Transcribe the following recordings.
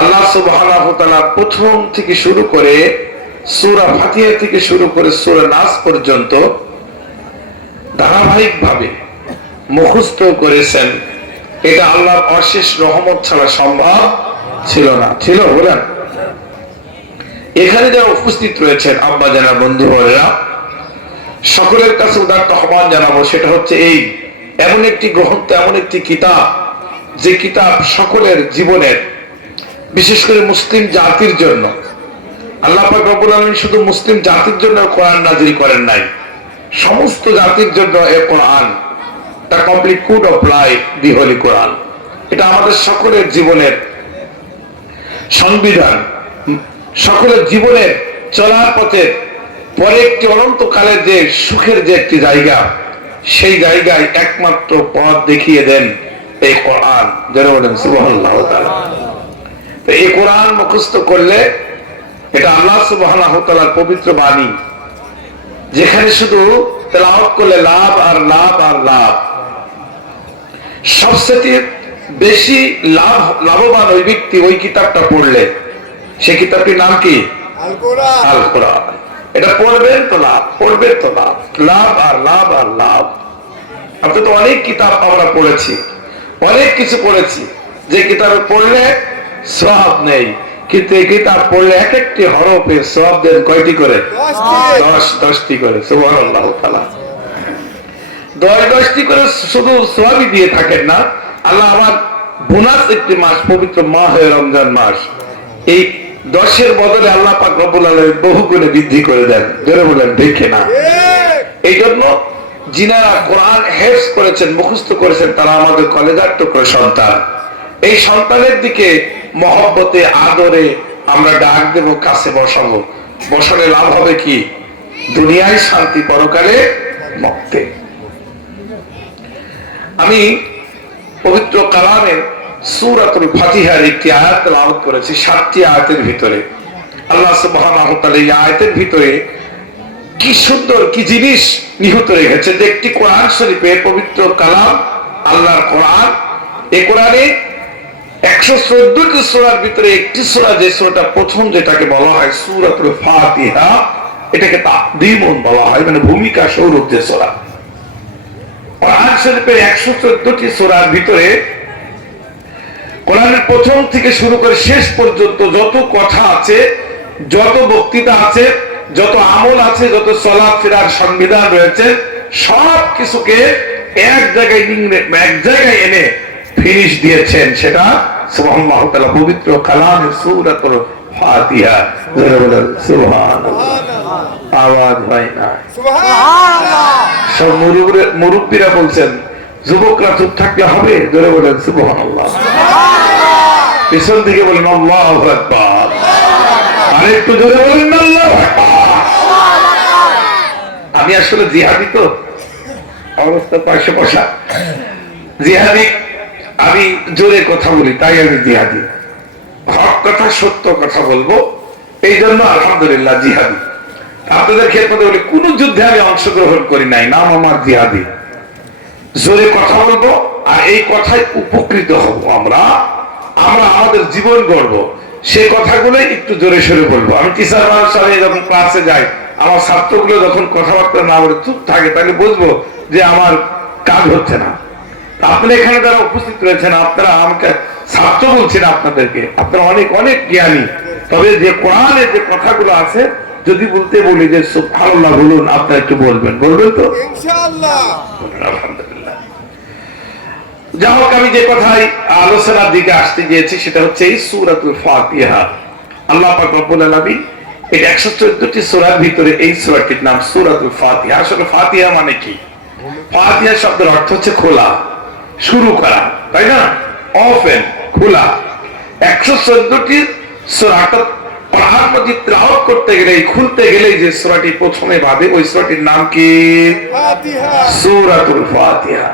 আল্লাহ সুবহানাহু ওয়া তাআলা প্রথম থেকে শুরু করে সূরা ফাতিহা থেকে শুরু করে সূরা নাস পর্যন্ত ধারাবাহিকভাবে মুখস্থ করেছেন। এটা আল্লাহর অশেষ রহমত ছাড়া সম্ভব ছিল না। ছিল বলেন? এখানে যারা উপস্থিত রয়েছেন আব্বা জানা বন্ধু বোনেরা, সকলের কাছে উদাত্ত আহ্বান জানাবো, সেটা হচ্ছে এই এমন একটি গ্রন্থ, এমন একটি কিতাব, যে কিতাব সকলের জীবনের, বিশেষ করে মুসলিম জাতির জন্য আল্লাহ পাক রব্বুল আলামিন শুধু মুসলিম জাতির জন্য কোরআন নাযিল করেন নাই, সমস্ত জাতির জন্য এই Quran, the complete code of life, the holy Quran. এটা আমাদের সকলের জীবনের সংবিধান, সকলের জীবনের চলার পথে পরে একটি অনন্তকালের যে সুখের যে একটি জায়গা, সেই জায়গায় একমাত্র পথ দেখিয়ে দেন এই কোরআন। যারা বলেন সুবহানাল্লাহ তাআলা। তো এই কোরআন মুখস্থ করলে, এটা আল্লাহ সুবহানাহু ওয়া তাআলার পবিত্র বাণী, যেখানে শুধু তেলাওয়াত করলে লাভ আর লাভ আর লাভ। সবচেয়ে বেশি লাভবান ওই ব্যক্তি ওই কিতাবটা পড়লে। সেই কিতাবটির নাম কি? আল কোরআন। আল কোরআন। এটা পড়বেন তো লাভ, পড়বেন তো লাভ, লাভ আর লাভ আর লাভ। আপনি তো অনেক কিতাব আমরা পড়েছি, অনেক কিছু পড়েছি, যে কিতাব পড়লে সওয়াব নেই, কিন্তু এই কিতাব পড়লে এক একটি হরফে সওয়াব দেন কয়টি করে? 10টি করে। সুবহানাল্লাহ তাআলা। 10টি করে শুধু সওয়াবই দিয়ে থাকেন না, আল্লাহ আমার বোনাস একটি মাস, পবিত্র মাহ হয়ে রমজান মাস, এই 10-এর বদলে আল্লাহ পাক রব্বুল আলামিন বহু গুণে বৃদ্ধি করে দেন। জোরে বলেন ঠিক না? এই জন্য যিনারা কোরআন হেফজ করেছেন, মুখস্থ করেছেন, তারা আমাদের কলেজার টুকরো সন্তান। এই সন্তানের দিকে মহব্বতে, আদরে আমরা ডাক দেব, কাছে বসাবো। বসালে লাভ হবে কি? দুনিয়ায় শান্তি, পরকালে মুক্তি। আমি পবিত্র কালামে সূরাতুল ফাতিহার একটি আয়াত তেলাওয়াত করেছি। 7টি আয়াতের ভিতরে আল্লাহ সুবহানাহু ওয়া তাআলা এই আয়াতের ভিতরে কি সুন্দর কি জিনিস নিহিত রেখেছে। যে একটি কোরআন শরীফের পবিত্র কালাম, আল্লাহর কোরআন, এই কোরআনে 114টি সূরার ভিতরে একটি সূরা, যে সূরাটা প্রথম, যেটাকে বলা হয় সূরাতুল ফাতিহা, এটাকে তাকদীমুন বলা হয়, মানে ভূমিকা স্বরূপ যে সূরা। কোরআন শরীফের 114টি সূরার ভিতরে কোরআনের প্রথম থেকে শুরু করে শেষ পর্যন্ত যত কথা আছে, যত বক্তৃতা আছে, যত আমল আছে, যত চলাফেরার সংবিধান রয়েছে, সব কিছুকে এক জায়গায় এনে ফিনিশ দিয়েছেন। সেটা সুবহানাল্লাহু তাআলা পবিত্র কালামে সূরাতুল ফাতিহা। সুবহানাল্লাহ। আওয়াজ হয় না? সুবহানাল্লাহ। সব মুরব্বীরা বলছেন, যুবকরা চুপ থাকলে হবে? জোরে বলেন সুবহানাল্লাহ। পিছন থেকে বলেন আল্লাহু আকবার। আর একটু জোরে বলেন আল্লাহু আকবার। আমি আসলে জিহাদি, তো অবস্থা পাশে বসা জিহাদি, আমি জোরে কথা বলি, তাই আমি জিহাদি। হক কথা, সত্য কথা বলবো, এই জন্য আলহামদুলিল্লাহ জিহাদি। আপনাদের ক্ষেত্রে বলি, কোন যুদ্ধে আমি অংশগ্রহণ করি নাই, নাম আমার জিহাদি। জোরে কথা বলবো, আর এই কথায় উপকৃত হব আমরা আমাদের জীবন গড়বো, সেই কথাগুলো একটু জোরে সরে বলবো। আমি টিচার মানুষ, যখন ক্লাসে যাই, আমার ছাত্রগুলো যখন কথাবার্তা না বলে চুপ থাকে, তাহলে বুঝবো যে আমার কাজ হচ্ছে না। আপনারা এখানে যারা উপস্থিত রয়েছেন, আপনারা আমাকে ছাত্র বলছেন, আপনাদেরকে, আপনারা অনেক অনেক জ্ঞানী। তবে যে কোরআনের যে কথাগুলো আছে, যদি বলতে বলি যে সুবহানাল্লাহ বলুন, আপনারা একটু বলবেন তো ইনশাআল্লাহ? আলহামদুলিল্লাহ। যাই হোক, আমি যে কথায় আলোচনার দিকে আসতে গিয়েছি, সেটা হচ্ছে এই সূরাতুল ফাতিহা। আল্লাহ পাক রব্বুল আলামিন এই 114টি সূরার ভিতরে এই সূরাটির নাম সূরাতুল ফাতিহা। আসলে ফাতিহা মানে কি? ফাতিহা শব্দের অর্থ হচ্ছে খোলা, শুরু করা, তাই না? ওপেন, খোলা। 114টি সূরাটা কোরআন মাজিদ তেলাওয়াত করতে গেলে, খুলতে গেলে যে সূরাটি প্রথমে ভাবে, ওই সূরাটির নাম কি? ফাতিহা। সূরাতুল ফাতিহা।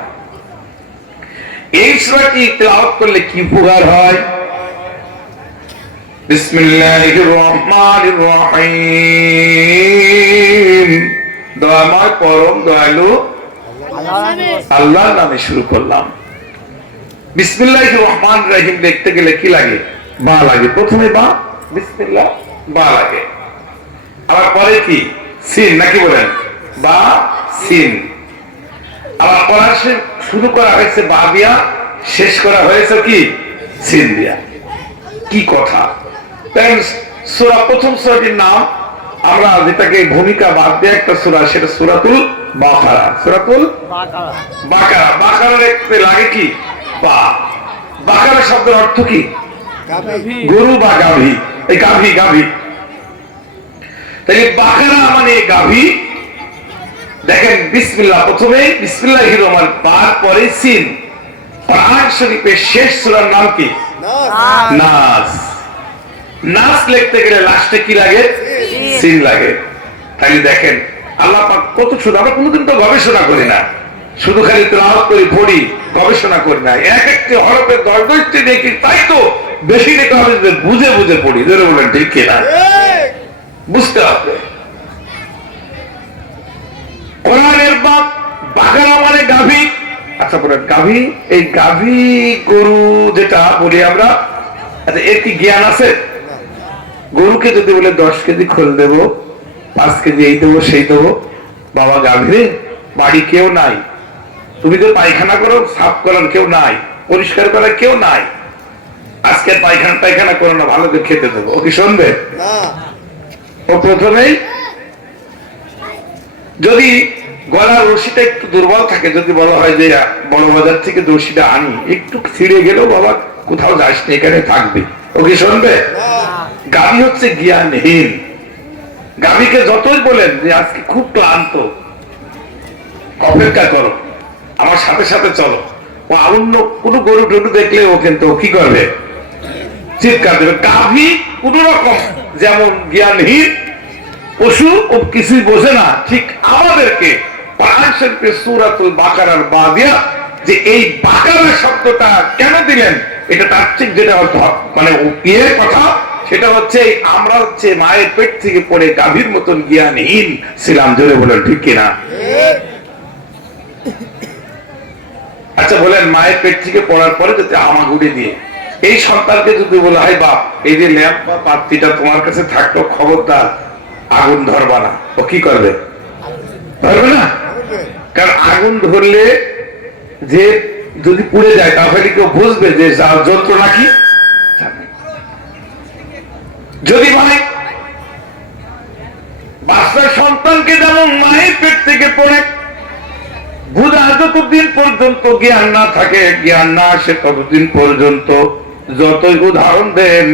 এই সূরাটি তেলাওয়াত করলে কি উপকার হয়? বিসমিল্লাহির রহমানির রহিম। দয়াময়, পরম দয়ালু আল্লাহর নামে শুরু করলাম। বিসমিল্লাহির রহমানির রহিম দেখতে গেলে কি লাগে? বা লাগে, প্রথমে বা বিসমিল্লাহ বা লাগে, আবার পরে কি সিন নাকি বলেন, বা সিন। আবার পড়া শুরু করা হয়েছে বা দিয়া, শেষ করা হয়েছে কি সিন দিয়া। কি কথা! সূরা, প্রথম সূরাটির নাম আমরা যেটাকে ভূমিকা বাদ দিয়ে একটা সূরা, সেটা সূরাতুল বাকারা। সূরাতুল বাকারা। বাকারার একটু লাগে কি বা। বাকারা শব্দের অর্থ কি? গরু বা গাভী। এই গাভী, গাভী। তাই বাকারা মানে গাভী। দেখেন বিসমিল্লাহ, প্রথমে বিসমিল্লাহির রহমান, তারপরে সিন। কোরআন শরীফের শেষ সূরার নাম কি? নাস। নাস লিখতে গেলে লাস্টে কি লাগে? সিন লাগে। তাই দেখেন আল্লাহ পাক কত সুন্দর। আমরা কোনোদিন তো গবেষণা করি না, শুধু খালি তেলাওয়াত করি, পড়ি, গবেষণা করি না। এক একটি হরফের 10-10টি দেখি, তাই তো বেশি দেখতে হবে যে বুঝে বুঝে পড়ি। ধরে বলেন ঠিক কিনা? বুঝতে হবে। কোরআনের বাপ বাকারা মানে গাভী। আচ্ছা বলেন গাভী, এই গাভী গরু যেটা বলি আমরা, আচ্ছা এর কি জ্ঞান আছে? গরুকে যদি বলে 10 কেজি খোল দেবো, 5 কেজি এই দেবো সেই দেবো, বাবা গাভী বাড়ি কেউ নাই, তুমি তো পায়খানা করো, সাফ করার কেউ নাই, পরিষ্কার করার কেউ নাই, আজকে পায়খানা করো না, ভালো করে খেতে দেবো, ও কি শুনবে? ও প্রথমেই যদি গলার রশিটা একটু দুর্বল থাকে, যদি বলা হয় যে বড় বাজার থেকে রশিটা আনি, একটু ছিঁড়ে গেলেও বাবা কোথাও যাসনি, এখানে থাকবে, ও কি শুনবে? গাভী হচ্ছে জ্ঞানহীন। গাভীকে যতই বলেন যে আজকে খুব ক্লান্ত, অপেক্ষা করো, আমার সাথে সাথে চলো, ও অন্য কোন গরু টরু দেখলে ও কিন্তু কি করবে? চিৎকার দেবে। গাভী কোন রকম যেমন জ্ঞানহীন পশু, ও কিছুই বোঝে না, ঠিক আমাদেরকে কোরআন শরীফে সূরাতুল বাকারার বা দিয়া, যে এই বাকারা শব্দটা কেন দিলেন, এটা তার ঠিক যেটা মানে ইয়ের কথা, সেটা হচ্ছে আমরা হচ্ছে মায়ের পেট থেকে পড়ে গাভীর মতন জ্ঞানহীন ছিলাম। জোরে বলেন ঠিক কিনা? আচ্ছা বলেন, মায়ের পেট থেকে পড়ার পরে যদি আমাগুড়ি দিয়ে এই সন্তানকে যদি বলা হয়, বাপ এই যে ল্যাম্প বা পাত্তিটা তোমার কাছে থাকতো, খবরদার আগুন ধরবা না, ও কি করবে? ধরবে না। কারণ আগুন ধরলে যে যদি পুড়ে যায়, তাহলে কেউ বুঝবে যে যন্ত্রণা কি। যদি ভাই বাচ্চার সন্তানকে যেমন মায়ের পেট থেকে পড়ে বুঝা যতদিন পর্যন্ত জ্ঞান না থাকে, জ্ঞান না আসে, ততদিন পর্যন্ত যতই উদাহরণ দেন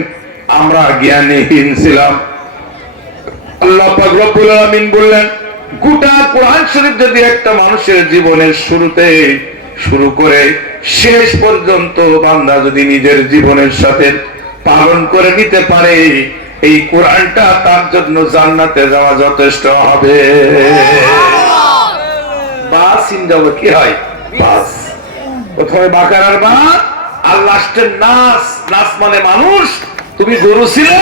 আমরা জ্ঞানহীন ছিলাম। আল্লাহ পাক রব্বুল আলামিন বললেন, গোটা কোরআন শরীফ যদি একটা মানুষের জীবনের শুরুতে শুরু করে শেষ পর্যন্ত বান্দা যদি নিজের জীবনের সাথে পালন করে নিতে পারে, এই কোরআনটা তার জন্য জান্নাতে যাওয়া যথেষ্ট হবে। বাস ইনজাবে কি হয়? বাস। প্রথমে বাকারার বা, আর লাস্টের নাস। নাস মানে মানুষ। তুমি গরু ছিলে,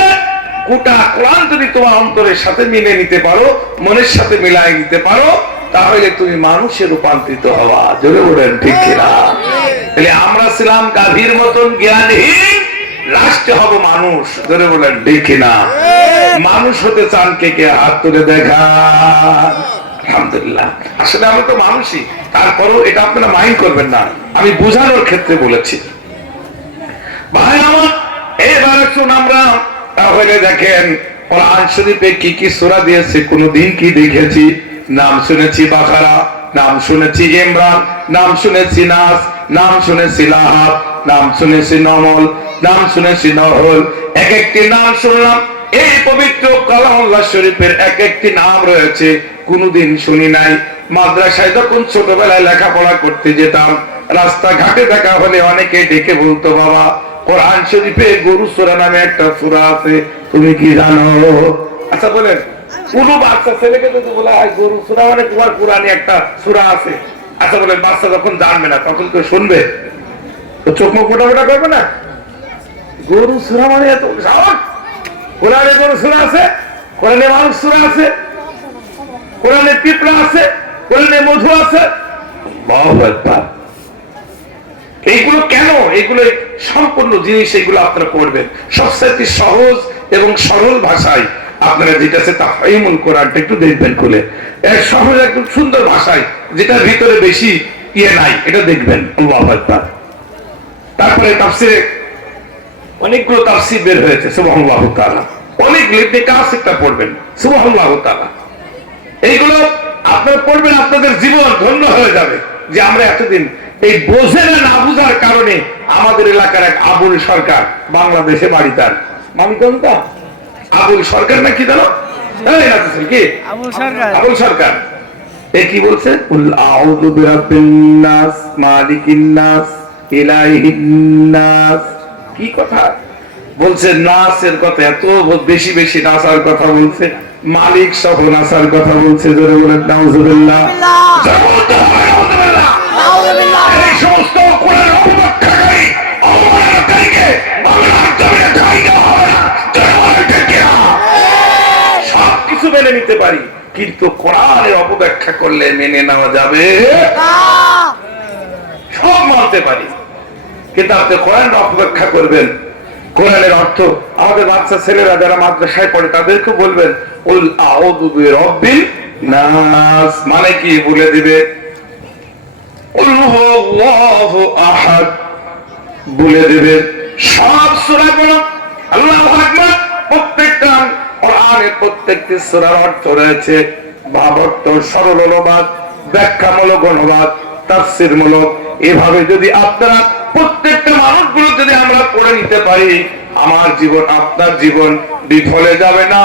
গোটা কোরআন যদি তোমার অন্তরের সাথে মিলে নিতে পারো, মনের সাথে মিলাই নিতে পারো, তাহলে তুমি মানুষে রূপান্তরিত হওয়া। জোরে বলেন ঠিক কিনা? তাহলে আমরা ছিলাম গাভীর মতন জ্ঞানহীন, রাষ্ট্র হব মানুষ। জোরে বলেন ঠিক কিনা? মানুষ হতে চান কে কে? হাত তুলে দেখা। আলহামদুলিল্লাহ। আসলে আমরা তো মানুষই, তারপরও এটা আপনারা মাইন্ড করবেন না, আমি বোঝানোর ক্ষেত্রে বলেছি। ভাই আমার, এবার শুন আমরা তাহলে দেখেন কোরআন শরীফে কি কি সূরা দিয়েছে, কোনদিন কি দেখেছি? নাম শুনেছি বাকারা, নাম শুনেছি ইমরান, নাম শুনেছি নাস, নাম শুনেছি লাহাব, নাম শুনেছি নমল, নাম শুনেছি নহল। এক একটি নাম শুনলাম। এই পবিত্র কালামুল্লাহ শরীফের এক একটি নাম রয়েছে, কোনদিন শুনি নাই। মাদ্রাসায় যখন ছোটবেলায় লেখাপড়া করতে যেতাম, রাস্তাঘাটে দেখা হলে অনেকে ডেকে বলতো, বাবা কোরআন শরীফে গরু সূরা নামে একটা সূরা আছে, তুমি কি জানো? আচ্ছা বলেন, কোন বাচ্চা ছেলেকে যদি বলা হয় গরু সূরা মানে তোমার কোরআনে একটা সূরা আছে, আচ্ছা বলেন বাচ্চা যখন জানবে না তখন তো শুনবে, তো চোখ মুখ মোটা করবে না? গরু সূরা মানে এত সাহস? কোরআনে গরু সূরা আছে, কোরআনে মানুষ সূরা আছে, কোরআনে পিঁপড়া আছে, কোরআনে মধু আছে। আল্লাহু আকবার। এইগুলো কেন? এইগুলো সম্পূর্ণ জিনিস এগুলো আপনারা পড়বেন সবচেয়ে সহজ এবং সরল ভাষায়। আপনারা যেটা আছে তাফহিমুল কোরআনটা একটু দেখবেন খুলে, এর সহজ একদম সুন্দর ভাষায়, যেটার ভিতরে বেশি ইয়ে নাই, এটা দেখবেন। আল্লাহু আকবার। তারপরে তাফসিরে অনেকগুলো তাফসীর বের হয়েছে, সুবহানাল্লাহু তাআলা। অনেক লিখতে কাসিরটা পড়বেন, সুবহানাল্লাহু তাআলা। এইগুলো আপনারা পড়বেন, আপনাদের জীবন ধন্য হয়ে যাবে। যে আমরা এতদিন এই বোঝে না বুঝার কারণে আমাদের এলাকার এক আবুল সরকার, বাংলাদেশে বাড়ি, তার মানিকগঞ্জটা আবুল সরকার না কি জানো, কি আবুল সরকার, এ কি বলছে, কুল আউযু বিরাব্বিন নাস মালিকিন নাস ইলাহিন নাস। কি কথা বলছে, নাসের কথা এত বেশি বেশি নাসার কথা বলছে, মালিক সহ নাসার কথা বলছে। জোরে বলেন নাউজুবিল্লাহ। এই সমস্ত কোরআন অপব্যাখ্যাকারী অবমাননাকারীকে আল্লাহর জমিনে ঠাঁই দেওয়া হবে না। সবকিছু মেনে নিতে পারি, কিন্তু কোরআনের অপব্যাখ্যা করলে মেনে নেওয়া যাবে না। সব মানতে পারি, কিন্তু আপনি কোরআনের অপব্যাখ্যা করবেন। কোরআনের অর্থ আমাদের বাচ্চা ছেলেরা যারা মাদ্রাসায় পড়ে তাদেরকে বলবেন, কুল আউযু বিরাব্বিন নাস মানে কি বলে দিবে, কুল হুয়াল্লাহু আহাদ বলে দেবে। সব সূরা বলো আল্লাহু আকবার। প্রত্যেকটা কোরআনের প্রত্যেকটি সূরার অর্থ রয়েছে, ভাবার্থ, সরল অনুবাদ, ব্যাখ্যামূলক অনুবাদ, তাফসীরমূলক। এভাবে যদি আপনারা প্রত্যেকটা মানুষগুলো যদি আমরা পড়ে নিতে পারি, আমার জীবন আপনার জীবন বিফলে যাবে না,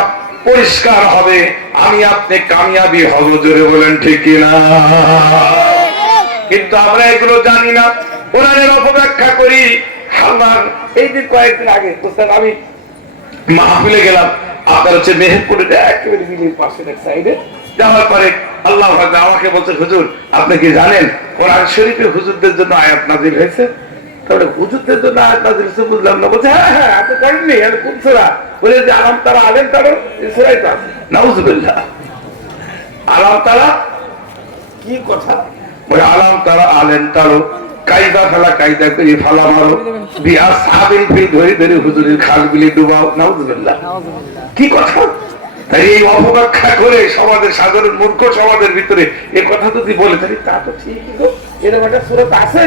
পরিষ্কার হবে, আমি আপনি কামিয়াবি হব। জোরে বলেন ঠিক কিনা? কিন্তু আমরা এগুলো জানি না, কোরআনের অপব্যাখ্যা করি। আমার এই যে কয়েকদিন আগে আমি মাহফিলে গেলাম, আপনার হচ্ছে মেহেরপুরের একেবারে বিলের পাশের এক সাইডে যাওয়ার পরে আল্লাহ আমাকে বলছে, হুজুর আপনি কি জানেন কোরআন শরীফে হুজুরদের জন্য আয়াত নাযিল হয়েছে? তাহলে হুজুরদের জন্য আয়াত নাযিল হয়েছে বুঝলাম না। বলছে হ্যাঁ হ্যাঁ, আপনি করেননি? কোন সূরা? বলে যে আলাম তারা আলেম তারও এই সূরাই তো আছে। নাউজুবিল্লাহ। আলাম তারা কি কথা? বলে আলাম তারা আলেম তারও কায়দা ফেলা, কায়দা করে ফালা মারো, বিয়া সাবিল ফিল ধরে ধরে হুজুরের খাল বিলে ডুবাও। নাউজুবিল্লাহ। কি কথা? তাই এই অপব্যাখ্যা করে সমাজের সাধারণ মূর্খ সমাজের ভিতরে এই কথা যদি বলে থাকি, তা তো ঠিকই গো, এরকম একটা সূরা আছে।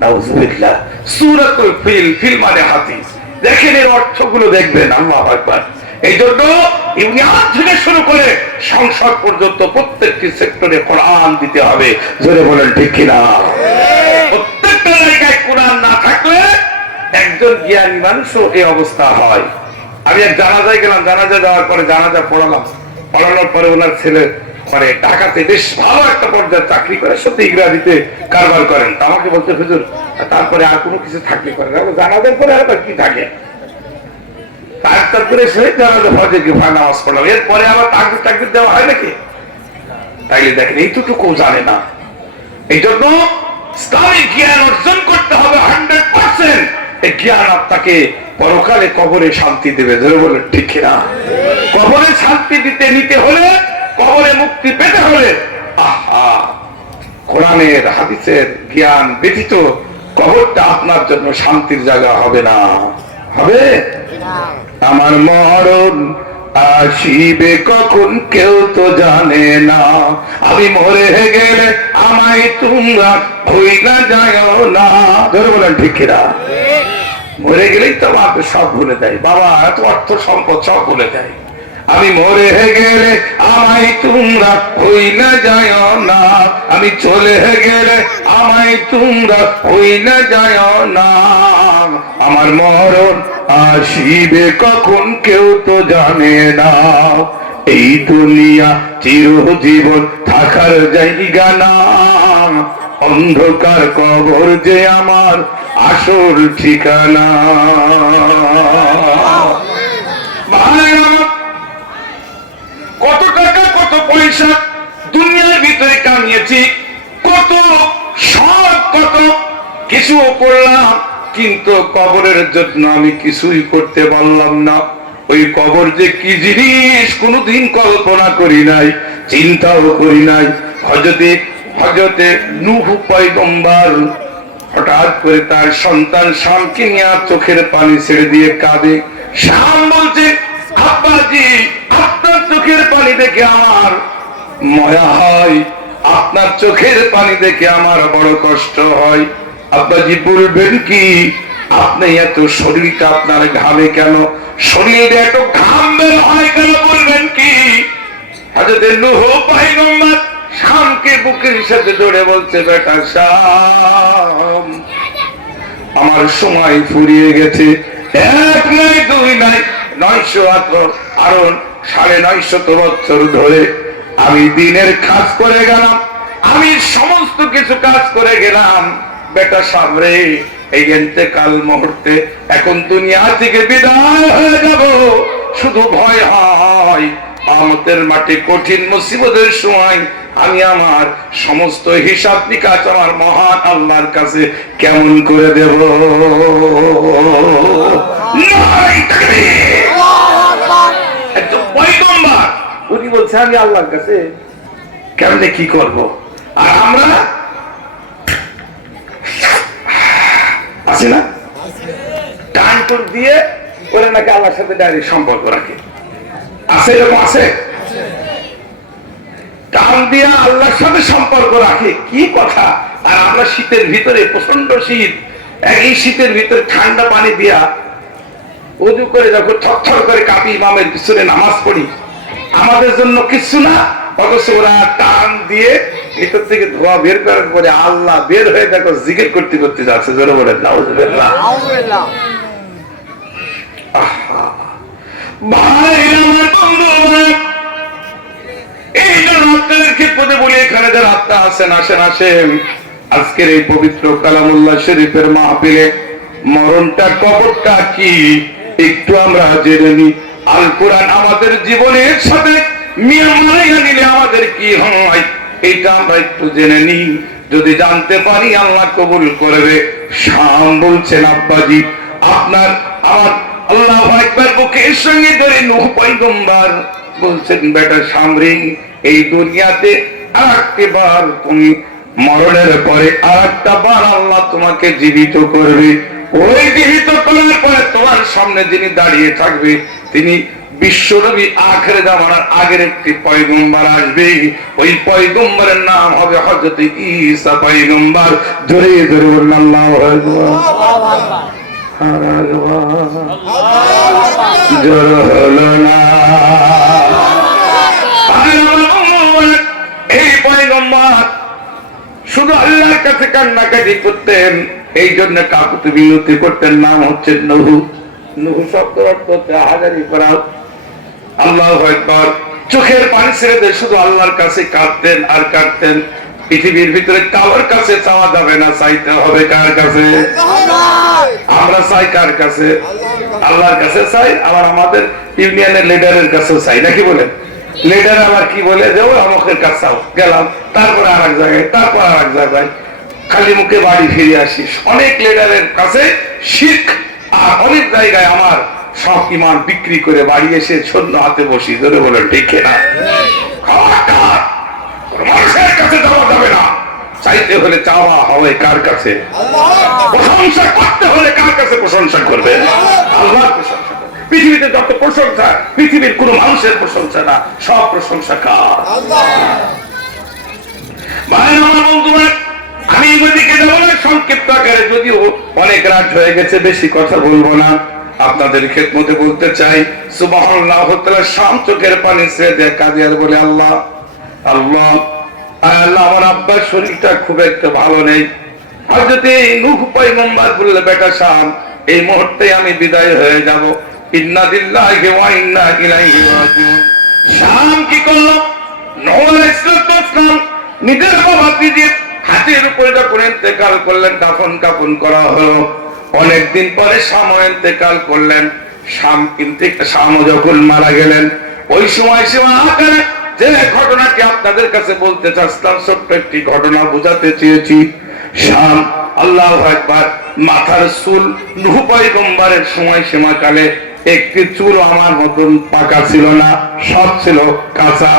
নাউজুবিল্লাহ। সূরাতুল ফিল, ফিল মানে হাতি। দেখেন এর অর্থগুলো দেখবেন। আল্লাহু আকবার। এই জন্য ইউনিয়ন থেকে শুরু করে সংসদ পর্যন্ত প্রত্যেকটি সেক্টরে কোরআন দিতে হবে। জোরে বলেন ঠিক কিনা? প্রত্যেকটা জায়গায় কোরআন না থাকলে একজন জ্ঞানী মানুষও এই অবস্থা হয়। আমি এক জানাজায় গেলাম, জানাজা যাওয়ার পরে জানাজা পড়ালাম, পড়ানোর পরে ওনার ছেলে মানে ঢাকাতে বেশ ভালো একটা পর্যায়ে চাকরি করে, সত্যি ইংরাজিতে কারবার করেন। আমাকে বলতে, হুজুর তারপরে আর কোনো কিছু থাকলে করেন? জানাজার পরে আর কি থাকে? তারপরে সেই জানাজা ফজর কি ভাই নামাজ পড়লাম, এরপরে আবার তাকবীর টাকবীর দেওয়া হয় নাকি? তাইলে দেখেন এইটুকু জানে না। এই জন্য ইসলামিক জ্ঞান অর্জন করতে হবে 100%। এই জ্ঞান আপনাকে পরকালে কবরে শান্তি দেবে। ধরে বলেন ঠিক কিনা? কবরে শান্তি দিতে নিতে হলে, কবরে মুক্তি পেতে হলে, আহা, কোরআনের হাদিসের জ্ঞান ব্যতীত কবরটা আপনার জন্য শান্তির জায়গা হবে না। হবে? আমার মরণ আসিবে কখন কেউ তো জানে না, আমি মরে গেলে আমায় তোমরা ভুইলা যাও না। ধরে বলেন ঠিক কিনা? মরে গেলেই তো আমাকে সব ভুলে দেয়, বাবা এত অর্থ সম্পদ সব ভুলে দেয়। আমি মরে গেলে আমায় তোমরা ভুইলা যাও না, আমি চলে গেলে আমায় তোমরা ভুইলা যাও না, আমার মরণ আসিবে কখন কেউ তো জানে না। এই দুনিয়া চিরজীবন থাকার জায়গা না, অন্ধকার কবর যে আমার আসল ঠিকানা। কত টাকা কত পয়সা দুনিয়ার ভিতরে কামিয়েছি, কত সব কত কিছু করলাম, কিন্তু কবরের জন্য আমি কিছুই করতে পারলাম না। ওই কবর যে কি জিনিস কোনদিন কল্পনা করি নাই, চিন্তাও করি নাই। হযরতে নূহ পয়গম্বর হঠাৎ করে তার সন্তান শামকে নিয়ে চোখের পানি ছেড়ে দিয়ে কাঁদে। শাম বলছে, আব্বাজি আপনার চোখের পানি দেখে আমার মায়া হয়, আপনার চোখের পানি দেখে আমার বড় কষ্ট হয়। আব্বাজি বলবেন কি, আপনি এত শরীরটা আপনার ঘামে কেন, শরীরে এত ঘাম বের হয় কেন, বলবেন কি? হযরত নূহ পয়গম্বর শামকে বুকের সাথে জড়ে বলছে, বেটা শাম, আমার সময় ফুরিয়ে গেছে। এক নয়, দুই নয়, 900 আরো 950 বছর ধরে আমি দিনের কাজ করে গেলাম, আমি সমস্ত কিছু কাজ করে গেলাম। বেটা সামরে এই ইন্তেকাল মুহূর্তে এখন দুনিয়া থেকে বিদায় হয়ে যাব, শুধু ভয় হয় কিয়ামতের মাঠে কঠিন মুসিবতের সময় আমি আমার সমস্ত হিসাব নিকাশ আমার মহান আল্লাহর কাছে কেমন করে দেব। একজন পয়গম্বর উনি বলছে আমি আল্লাহর কাছে কেমনে কি করব, আর আমরা আছে না টান টুন দিয়ে ওরা নাকি আল্লাহর সাথে ডাইরেক্ট সম্পর্ক রাখে, আছে এরকম আছে, টান দিয়ে আল্লাহর সাথে সম্পর্ক রাখে, কি কথা। আর আমরা শীতের ভিতরে, প্রচন্ড শীত, এই শীতের ভিতরে ঠান্ডা পানি দিয়া ওযু করে যখন থরথর করে কাঁপি, ইমামের পিছনে নামাজ পড়ি, আমাদের জন্য কিছু না, অথচ ওরা টান দিয়ে ভিতর থেকে ধোয়া বের করার পরে আল্লাহ বের হয়ে দেখো জিকির করতে করতে যাচ্ছে, জোরে বলে নাউজুবিল্লাহ। ভাই আমার বন্ধু, এই জন্য আপনাদের ক্ষেত্রে বলি, এখানে যারা আত্মা আসেন আসেন আসেন, আজকের এই পবিত্র কালামুল্লাহ শরীফের মাহফিলে মরণটা কবরটা কি একটু আমরা জেনে নিই। আল কোরআন আমাদের জীবনের সাথে মিলাইয়া নিলে আমাদের কি হয় এইটা আমরা একটু জেনে নিই, যদি জানতে পারি আল্লাহ কবুল করবে। শাম বলছেন, আব্বাজি আপনার আমার আল্লাহু আকবার বুকের সঙ্গে ধরে নূহ পয়গম্বর বলছেন, বেটা শামরি এই দুনিয়াতে আরেকটি বার তুমি মরণের পরে আরেকটা বার আল্লাহ তোমাকে জীবিত করবে। ওই জীবিত করার পরে তোমার সামনে যিনি দাঁড়িয়ে থাকবে তিনি বিশ্বনবী, আখির জামানার আগের একটি পয়গম্বর আসবে, ওই পয়গম্বরের নাম হবে হযরত ঈসা পয়গম্বর। জোরে জোরে বলুন আল্লাহু আকবার, জোরে হলো না। এই পয়গম্বর শুধু আল্লাহর কাছে কান্নাকাটি করতেন, এই জন্য কাকুতি বিনতি করতেন, নাম হচ্ছে নূহ। নূহ শব্দের অর্থ হচ্ছে হাজারি করা। আল্লাহু আকবার, চোখের পানি ছেড়ে দিয়ে শুধু আল্লাহর কাছে কাঁদতেন আর কাঁদতেন। পৃথিবীর ভিতরে কারোর কাছে চাওয়া যাবে না, চাইতে হবে কার কাছে? আমরা চাই কার কাছে? আল্লাহর কাছে চাই, আবার আমাদের ইউনিয়নের লিডারের কাছে চাই, নাকি বলেন? লিডার আবার কি বলে যে ও আমাদের কাছে গেলাম, তারপরে আর এক জায়গায়, তারপর আর এক জায়গায়, খালি মুখে বাড়ি ফিরে আসিস। অনেক লিডারের কাছে শিখ, আর অনেক জায়গায় আমার সব ইমান বিক্রি করে বাড়ি এসে শূন্য হাতে বসি। ধরে বলেন ঠিক না? মানুষের কাছে যাওয়া যাবে না, চাইতে হলে চাওয়া হবে কার কাছে? প্রশংসা করতে হলে কার কাছে প্রশংসা করবে? আল্লাহর প্রশংসা। পৃথিবীতে যত প্রশংসা, পৃথিবীর কোন মানুষের প্রশংসা না, সব প্রশংসা কার? আমি ওইদিকে যাবো না, সংক্ষিপ্ত আকারে, যদিও অনেক রাত হয়ে গেছে, বেশি কথা বলবো না, আপনাদের খেদমতে বলতে চাই সুবহানাল্লাহ। শাম চোখের পানি ছেড়ে দিয়ে কাঁদে আর বলে, আল্লাহ আল্লাহ আল্লাহ, আমার আব্বার শরীরটা খুব একটা ভালো নেই। আর যদি নূহ পয়গম্বর বললে, বেটা শাম এই মুহূর্তে আমি বিদায় হয়ে যাব, ইন্না লিল্লাহি ওয়া ইন্না ইলাইহি রাজিউন। শাম কি করলো? নূহ আলাইহিস সালাম নিজের বাবা নিজের হাতের উপরে যখন ইন্তেকাল করলেন, দাফন কাফন করা হলো, অনেকদিন পরে শাম ইন্তেকাল করলেন। শাম যখন মারা গেলেন, ওই সময় আকারে যে ঘটনাটি আপনাদের কাছে বলতে চাচ্ছিলাম, ছোট্ট একটি ঘটনা বোঝাতে চেয়েছি। শাম, আল্লাহু আকবার, মাথার চুল নূহ পয়গম্বরের সময় সীমাকালে একটি চুল আমার মতন পাকা ছিল না, সব ছিল কাঁচা।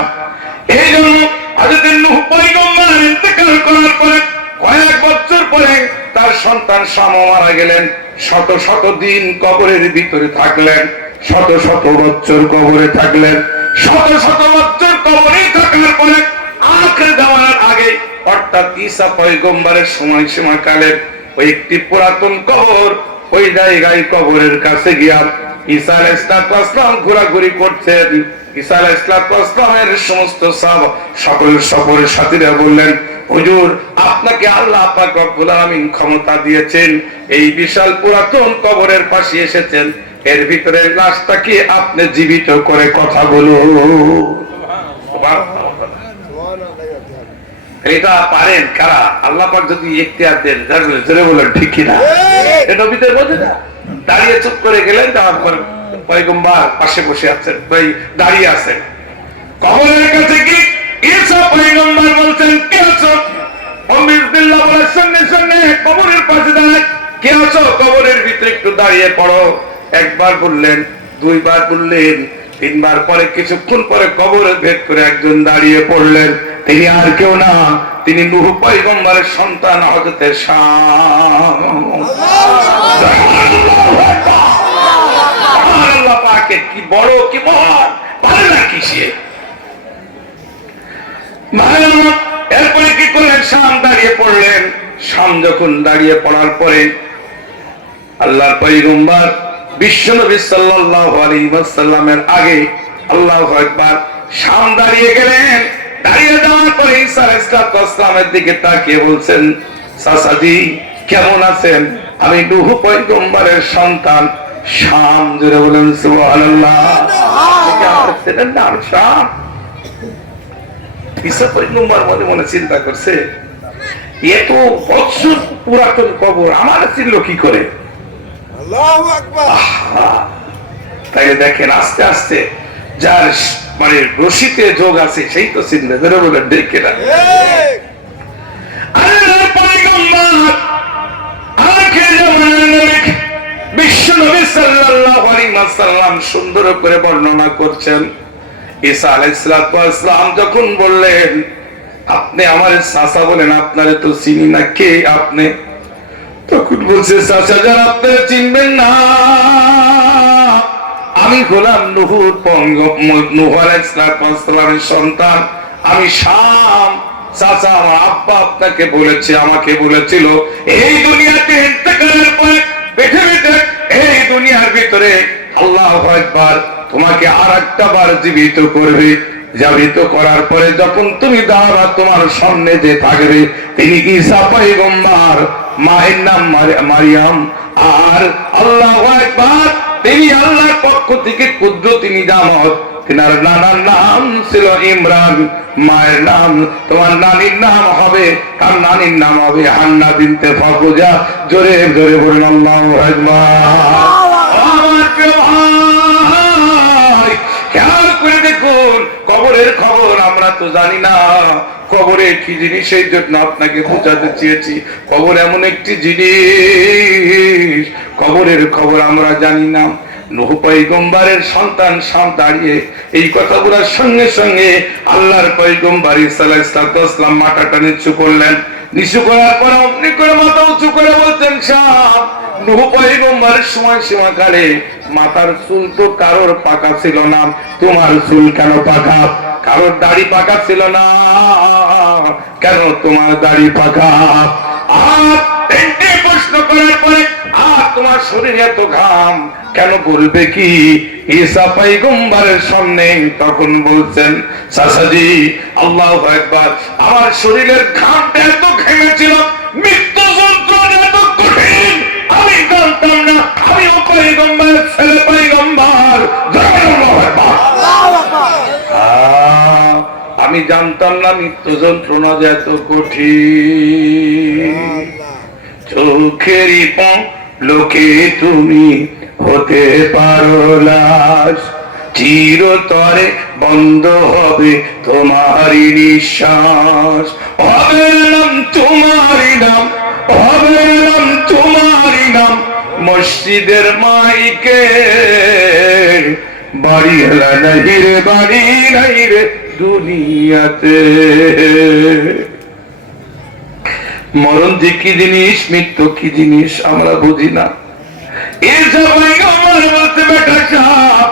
এই জন্য হযরত নূহ পয়গম্বর ইন্তেকাল করার পরে কয়েক বছর পরে তার সন্তান শাম মারা গেলেন, শত শত দিন কবরের ভিতরে থাকলেন, শত শত বছর কবরে থাকলেন, শত শত বছর কবরে থাকার পরে আখির জামানার আগে অর্থাৎ ঈসা পয়গম্বরের সময়সীমা কালে ওই একটি পুরাতন কবর, ওই জায়গায় কবরের কাছে গিয়া ঈসা আলাইহিস সালাম ঘোরাঘুরি করছেন। ঈসা আলাইহিস সালামের সমস্ত সকল সফরের সাথীরা বললেন, হুজুর, আপনাকে আল্লাহ পাক রব্বুল আলামিন ক্ষমতা দিয়েছেন, এই বিশাল পুরাতন কবরের পাশে এসেছেন, এর ভিতরে লাশটাকে আপনি জীবিত করে কথা বলুন। এটা পারেন কারা? আল্লাহ পাক যদি ইখতিয়ার দেন, জোরে বলেন ঠিক কিনা? এটা ভিতরে বোঝে না, দাঁড়িয়ে চুপ করে গেলেন, যাওয়ার পর পয়গম্বর পাশে বসে আছেন, ভাই দাঁড়িয়ে আছেন কবরের কাছে। কি ঈসা পয়গম্বর বলছেন, কে আছো? বিসমিল্লাহ বলার সঙ্গে সঙ্গে কবরের পাশে দাঁড়ায়, কে আছো? কবরের ভিতরে একটু দাঁড়িয়ে পড়ো। একবার বললেন, দুইবার বললেন, তিনবার পরে কিছুক্ষণ পরে কবরের ভেদ করে একজন দাঁড়িয়ে পড়লেন। তিনি আর কেউ না, তিনি নূহ পয়গম্বরের সন্তান হযরত শাম। আল্লাহ পাকে কি বড়, কি মহান, পারে না কি সে? এরপরে কি করলেন? শাম দাঁড়িয়ে পড়লেন। শাম যখন দাঁড়িয়ে পড়ার পরে আল্লাহর পয়গম্বর বিশ্বনবী সাল্লাল্লাহু আলাইহি ওয়াসাল্লামের আগে আল্লাহু আকবার, শাম দাঁড়িয়ে গেলেন। দাঁড়িয়ে যাওয়ার পরে ঈসা আলাইহিস সালামের দিকে তাকিয়ে বলছেন, চাচাজি কেমন আছেন? আমি নূহ পয়গম্বরের সন্তান শাম। জোরে বলেন সুবহানাল্লাহ। চেনেন না শাম? ঈসা পয়গম্বর মনে মনে চিন্তা করছে, এত বছর পুরাতন কবর আমার চিনল কি করে? আল্লাহু আকবার। তাই দেখেন, আস্তে আস্তে যার মানে রশিতে যোগ আছে সেই তো চিনবে। ধরে বলেন দেখে না? বিশ্বনবী সাল্লাল্লাহু আলাইহি ওয়াসাল্লাম সুন্দর করে বর্ণনা করছেন। ঈসা আলাইহিস সালাম যখন বললেন, আপনি আমার চাচা বলেন, আপনারে তো চিনি না, কে আপনি? তখন বলছে, চাচা যান আপনারা চিনবেন না, আমি হলাম নূহ আলাইহিস সালামের সন্তান, আমি শাম। চাচা আমার আব্বা আপনাকে বলেছে, আমাকে বলেছিল, এই দুনিয়াতে ইন্তেকালের পরে পৃথিবীতে এই দুনিয়ার ভিতরে আল্লাহু আকবার তোমাকে আরেকটা বার জীবিত করবে। জীবিত করার পরে যখন তুমি দাঁড়া, তোমার সামনে যে থাকবে তিনি ঈসা পয়গম্বর, মায়ের নাম মারিয়াম, আর আল্লাহু আকবার তিনি আল্লাহর পক্ষ থেকে কুদরতি নিজামত। তিনার নানার নাম ছিল ইমরান, মায়ের নাম, তোমার নানির নাম হবে, তার নানির নাম হবে হান্না বিনতে ফাকুজা। জোরে জোরে বলেন আল্লাহু আকবার। আমার প্রিয় ভাই, খেয়াল করে দেখুন, কবরের খবর আমরা তো জানি না। কবরে কি জিনিস, সেই জন্য আপনাকে বোঝাতে চেয়েছি। কবর এমন একটি জিনিস, কবরের খবর আমরা জানি না। নূহ পয়গম্বরের সন্তান শাম দাঁড়িয়ে এই কথা বলার সঙ্গে সঙ্গে আল্লাহর পয়গম্বর ঈসা আলাইহিস সালাম মাথাটা নিচু করলেন। নিচু করার পর অমনি করে মাথা উঁচু করে বলছেন, শাম, নূহ পয়গম্বরের সময়সীমা কালে মাথার চুল তো কারোর পাকা ছিল না, তোমার চুল কেন পাকা? কারোর দাড়ি পাকা ছিল না, কেন তোমার দাড়ি পাকা? প্রশ্ন করার পরে, তোমার শরীরে এত ঘাম কেন? বলবে কি ঈসা পয়গম্বরের সামনে? তখন বলছেন, চাচাজি আল্লাহু আকবার, আমার শরীরের ঘামটা এত ঘেমেছিল, মৃত্যু যন্ত্রণা এত কঠিন, আমি জানতাম না আমি পয়গম্বরের ছেলে, পয়গম্বর। আমি জানতাম না মৃত্যু যন্ত্রণা যে এত কঠিন। চোখেরই লোকে তুমি হতে পারো লাশ, চিরতরে বন্ধ হবে তোমারই নিঃশ্বাস। হবে নাম তোমারই নাম, হবে নাম তোমারই নাম, মসজিদের মাইকে। বাড়ি হেলা নাই রে, বাড়ি নাই রে দুনিয়াতে। মরণ যে কি জিনিস, মৃত্যু কি জিনিস আমরা বুঝি না। এই সবাই আমার বলতে বেটা সাহেব,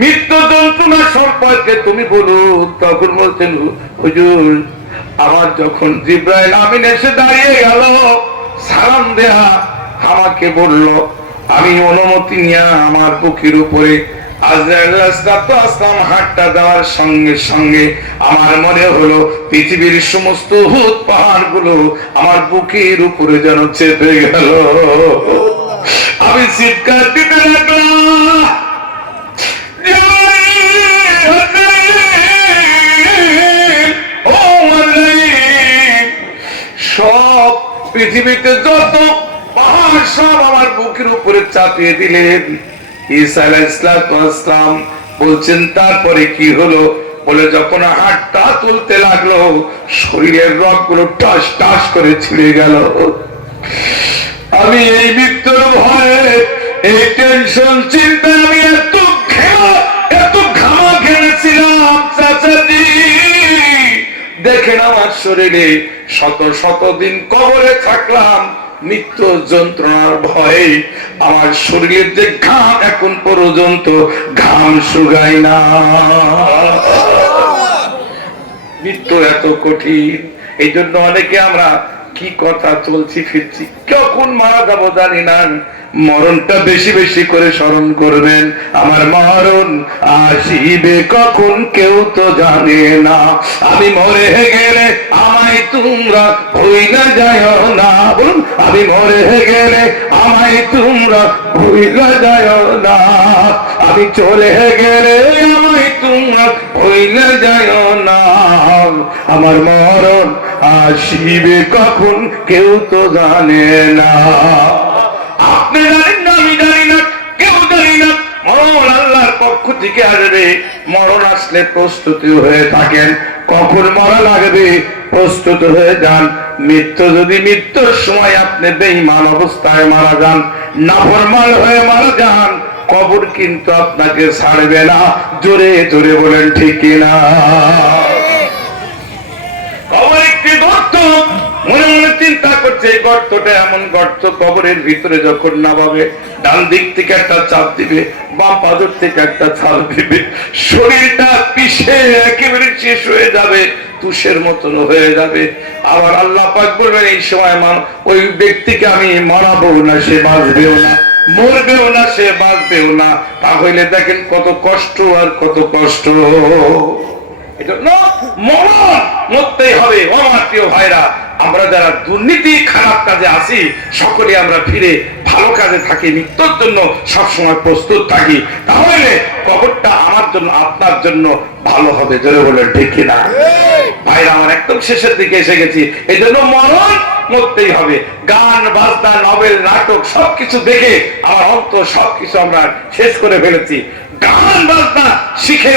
মৃত্যু যন্ত্রণা সম্পর্কে তুমি বলো। তখন বলছেন হুজুর, আমার যখন জিব্রাইল আমিন এসে দাঁড়িয়ে গেল, সালাম দেয়া আমাকে বলল, আমি অনুমতি নিয়ে আমার বুকের উপরে আজরাইল আসলাম হাতটা দেওয়ার সঙ্গে সঙ্গে আমার মনে হলো পৃথিবীর সমস্ত হুদ পাহাড় গুলো আমার বুকের উপরে যেন চেপে গেল। আমি চিৎকার দিতে লাগলাম, সব পৃথিবীতে যত পাহাড় সব আমার বুকের উপরে চাপিয়ে দিলেন। ঈসা আলাইহিস সালাম বলছেন তারপরে কি হলো? বলে যখন হাতটা তুলতে লাগলো, শরীরের রগগুলো টাস টাস করে ছিঁড়ে গেল। আমি এই মৃত্যুর ভয়ে, এই টেনশন চিন্তা আমি এত ঘামা ঘেমেছিলাম চাচাজি। দেখেন আমার শরীরে শত শত দিন কবরে থাকলাম, মৃত্যু যন্ত্রণার ভয়ে আমার শরীরের যে ঘাম এখন পর্যন্ত ঘাম শুকায় না। মৃত্যু এত কঠিন। এই জন্য অনেকে আমরা কি কথা চলছি ফিরছি, কখন মারা যাবো জানি না। মরণটা বেশি বেশি করে স্মরণ করবেন। আমার মরণ আসিবে কখন কেউ তো জানে না। আমি মরে গেলে আমায় তোমরা ভুইলা যায় না। বলুন, আমি মরে গেলে আমায় তোমরা ভুইলা যায় না। আমি চলে গেলে আমায় তোমরা ভুইলা যায় না। আমার মরণ আসিবে কখন কেউ তো জানে না। আপনি জানেন না, আমি জানি না, কেউ জানি না। মরণ আল্লাহর পক্ষ থেকে আসবে। মরণ আসলে প্রস্তুতি হয়ে থাকেন, কখন মরা লাগবে প্রস্তুত হয়ে যান। মৃত্যু যদি মৃত্যুর সময় আপনি বেঈমান অবস্থায় মারা যান, নাফরমান হয়ে মারা যান, কবর কিন্তু আপনাকে ছাড়বে না। জোরে জোরে বলেন ঠিক কিনা? কবর একটি গর্ত। মনে মনে চিন্তা করছে এই গর্তটা এমন গর্ত, কবরের ভিতরে যখন নামাবে, ডান দিক থেকে একটা চাপ দিবে, বাম পাদর থেকে একটা চাপ দিবে, শরীরটা পিষে একেবারে শেষ হয়ে যাবে, তুষের মতন হয়ে যাবে। আবার আল্লাহ পাক বলবেন এই সময় ওই ব্যক্তিকে আমি মারাবো না, সে বাঁচবেও না, মরবেও না, সে বাঁচবেও না। তাহলে দেখেন কত কষ্ট আর কত কষ্ট। মরতেই হবে। আমার প্রিয় ভাইরা, আমরা যারা দুর্নীতি খারাপ কাজে আছি, সকলে আমরা ফিরে ভালো কাজে থাকি, মৃত্যুর জন্য সবসময় প্রস্তুত থাকি। তাহলে কবরটা আমার জন্য আপনার জন্য ভালো হবে। জোরে বলেন ঠিক কিনা? ভাইরা আমার একদম শেষের দিকে এসে গেছি। এই জন্য মরণ মরতেই হবে। গান বাজনা, নভেল, নাটক সবকিছু দেখে আমার অন্তর সবকিছু আমরা শেষ করে ফেলেছি। গান বাজনা শিখে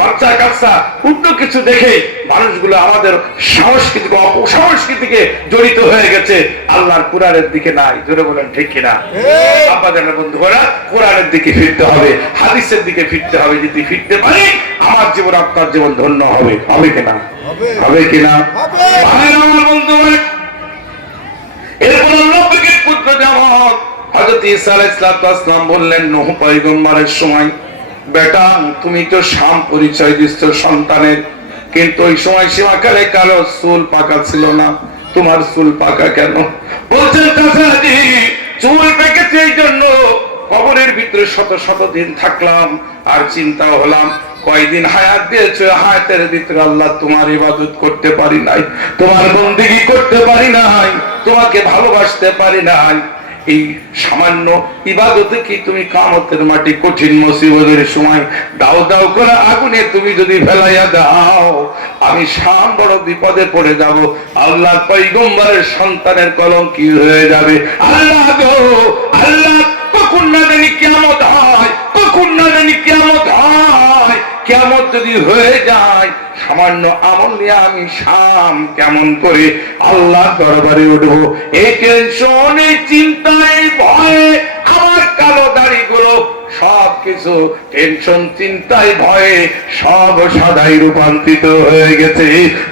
বাচ্চা কাচ্চা উল্টো কিছু দেখে মানুষগুলো আমাদের সংস্কৃতি অপসংস্কৃতিকে জড়িত হয়ে গেছে, আল্লাহর কোরআনের দিকে নাই। জোরে বলেন ঠিক কিনা? আপনাদের বন্ধুরা, কোরআনের দিকে ফিরতে হবে, হাদিসের দিকে ফিরতে হবে। যদি ফিরতে পারি, আমার জীবন আপনার জীবন ধন্য হবে। হবে কিনা? হবে কিনা? আমার বন্ধু, এরপর আল্লাহ পাকের পুত্র যেমন হযরত ঈসা আলাইহিস সালাম বললেন নূহ পয়গম্বরের সময়, বেটা তুমি তো শাম পরিচয় দিচ্ছ সন্তানের, কিন্তু ওই সময় সীমাকালে কালো চুল পাকা ছিল না, তোমার চুল পাকা কেন? বলছেন চাচাজি, চুল পেকেছে এই জন্য কবরের ভিতরে শত শত দিন থাকলাম, আর চিন্তা হলাম কয়দিন হায়াত দিয়েছে, হায়াতের ভিতরে আল্লাহ তোমার ইবাদত করতে পারি নাই, তোমার বন্দেগী করতে পারি নাই, তোমাকে ভালোবাসতে পারি নাই। এই সামান্য ইবাদতে কি তুমি কিয়ামতের মাটি কঠিন মুসিবতের সময় দাও দাও করে আগুনে তুমি যদি ফেলাইয়া দাও, আমি শাম বড় বিপদে পড়ে যাব, আল্লাহর পয়গম্বরের সন্তানের কলঙ্কি হয়ে যাবে। আল্লাহ গো আল্লাহ, কখন না জানি কিয়ামত হয়, কখন না জানি কিয়ামত হয়। কিয়ামত যদি হয়ে যায়, সামান্য আমল নিয়ে আমি শাম কেমন করে আল্লাহ দরবারে উঠবো? এই টেনশন, এই চিন্তায়, ভয়ে আমার কালো দাড়িগুলো সব কিছু টেনশন, চিন্তায়, ভয়ে সব সাদাই রূপান্তরিত হয়ে গেছে।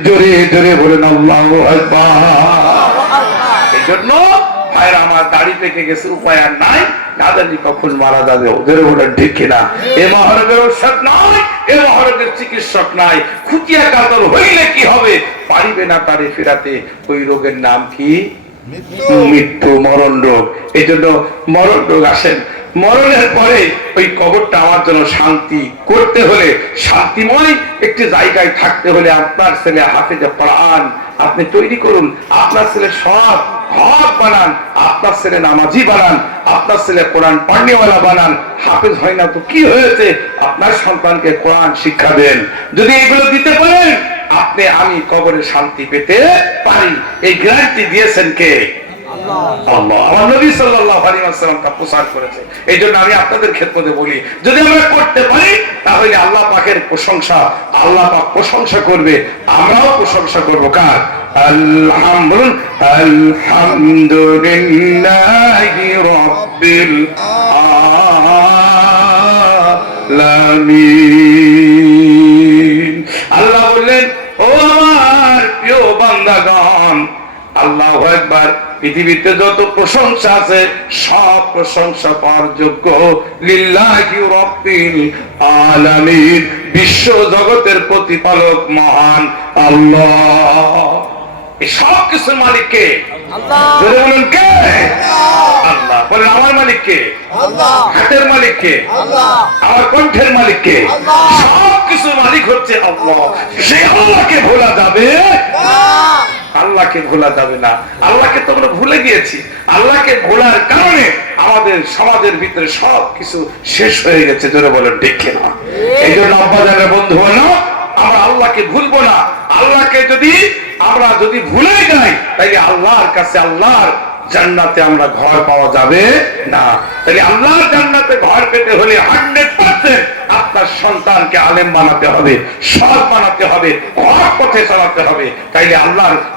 জোরে জোরে বলেন আল্লাহু আকবার। এই জন্য ভাইরা আমার, দাড়ি পেকে গেছে, উপায় আর নাই, না জানি কখন মারা যাবে। ওদের বলেন ঠিক কিনা? এ মহারোগের ঔষধ নাই, এ মহারোগের চিকিৎসক নাই। খুটিয়া কাতর হইলে কি হবে? পারিবে না তারে ফেরাতে। ওই রোগের নাম কি? মৃত্যু, মরণ রোগ। এই জন্য মরণ রোগ আসেন, মরণের পরে ওই কবরটা আমার জন্য শান্তি করতে হলে, শান্তিময় একটি জায়গায় থাকতে হলে আপনার ছেলে হাফেজে কোরআন আপনি তৈরি করুন। আপনার ছেলে সৎ হক বানান, আপনার ছেলে নামাজি বানান, আপনার ছেলে কোরআন পড়নেওয়ালা বানান। হাফেজ হয় না তো কি হয়েছে? আপনার সন্তানকে কোরআন শিক্ষা দেন। যদি এগুলো দিতে পারেন, আপনি আমি কবরে শান্তি পেতে পারি। এই গ্যারান্টি দিয়েছেন কে? আল্লাহ। আমার নবী সাল্লাল্লাহু আলাইহি ওয়াসাল্লাম তা প্রচার করেছে। এই জন্য আমি আপনাদের ক্ষেত্রে বলি, যদি আমরা করতে পারি তাহলে আল্লাহ পাকের প্রশংসা, আল্লাহ পাক প্রশংসা করবে, আমরাও প্রশংসা করব। কার? আলহামদুলিল্লাহি রাব্বিল আলামিন। আল্লাহ বললেন, ও আমার প্রিয় বান্দাগণ, আল্লাহু আকবার, পৃথিবীতে যত প্রশংসা আছে সব প্রশংসা পাওয়ার যোগ্য লিল্লাহি রাব্বিল আলামিন, বিশ্ব জগতের প্রতিপালক মহান আল্লাহ। এই সব কিছুর মালিক কে? আল্লাহ। জোরে বলুন কে? আল্লাহ। বলেন আমার মালিক কে? আল্লাহ। হাতের মালিক কে? আল্লাহ। আমার কণ্ঠের মালিক কে? আল্লাহ। সব কিছুর মালিক হচ্ছে আল্লাহ। সেই আল্লাহকে ভোলা যাবে না, আল্লাহকে ভোলা যাবে না। আল্লাহকে তো আমরা ভুলে গিয়েছি। আল্লাহকে ভোলার কারণে আমাদের সমাজের ভিতরে সব কিছু শেষ হয়ে গেছে। জোরে বলেন ঠিক কিনা? এই জন্য আব্বাজানের বন্ধু হলো, আমরা আল্লাহকে ভুলবো না। আল্লাহকে আমরা যদি ভুলে যাই, তাইলে আল্লাহর কাছে, আল্লাহর জান্নাতে আমরা ঘর পাওয়া যাবে না। তাহলে আল্লাহর জান্নাতে ঘর পেতে হলে 100% আপনার সন্তানকে আলেম বানাতে হবে, সৎ বানাতে হবে, হক পথে চালাতে হবে। তাইলে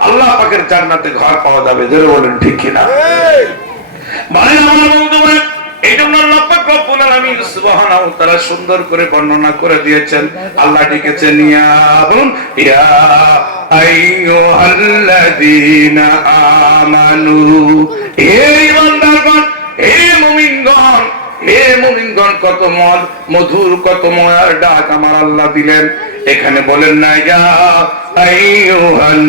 আল্লাহ পাকের জান্নাতে ঘর পাওয়া যাবে। জোরে বলেন ঠিক কিনা? মানে আমার বন্ধু, এই জন্য আল্লাহ পাক রব্বুল আলামিন সুবহানাহু ওয়া তাআলা সুন্দর করে বর্ণনা করে দিয়েছেন। আল্লাহ ডেকেছেন, বলুন, ইয়া আইয়ুহাল্লাযীনা আমানু, হে ঈমানদারগণ, হে মুমিনগণ, হে মুমিনগণ। কত মধুর, কত ময়ার ডাক আমার আল্লাহ দিলেন। এখানে বলেন না ইয়া আইয়ুহান